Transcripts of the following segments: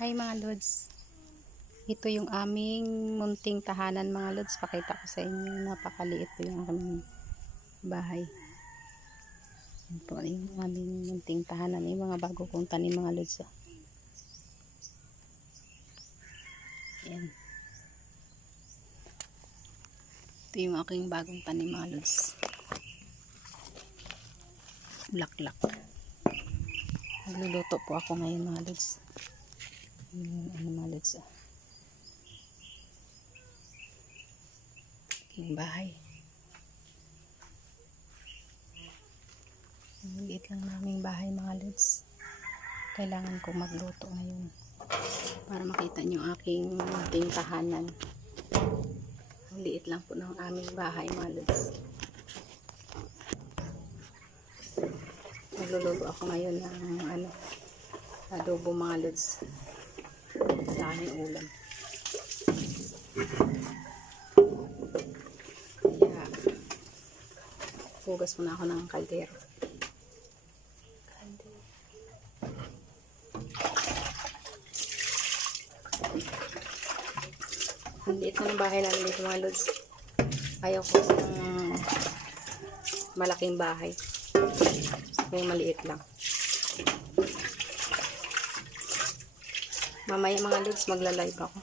Hi mga lods, ito yung aming munting tahanan mga lods. Pakita ko sa inyo, napakaliit po yung aming bahay. Ito yung aming munting tahanan, yung mga bago kong tanim mga lods. Ayan. Ito yung aking bagong tanim mga lods. Bulaklak. Nagluluto po ako ngayon mga lods. Mga lods, aking bahay. Maliit lang naming bahay mga lods. Kailangan kong magluto ngayon para makita nyo aking munting tahanan. Maliit lang po ng aming bahay mga lods. Nagluluto ako ngayon ng adobo mga lods sa aming ulam. Kaya hugas muna ako ng kaldero. Ang liit na ng bahay namin dito mga lods. Ayaw ko ng malaking bahay. May maliit lang. Mamaya mga lods, magla-live ako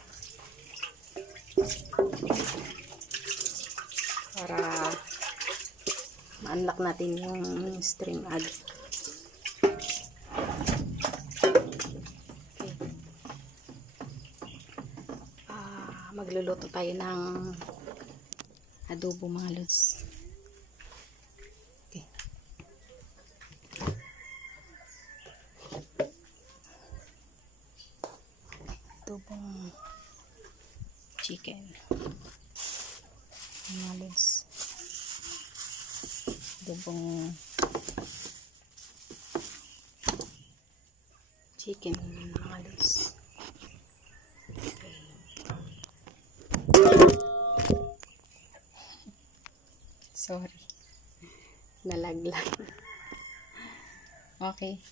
para ma-unlock natin yung stream ad. Okay. Magluluto tayo ng adobo mga lods. Adobong chicken mga lods. Adobong chicken mga lods. Okay. Sorry, nalaglag. Okay,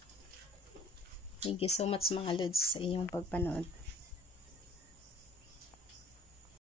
thank you so much mga lods sa inyong pagpanood.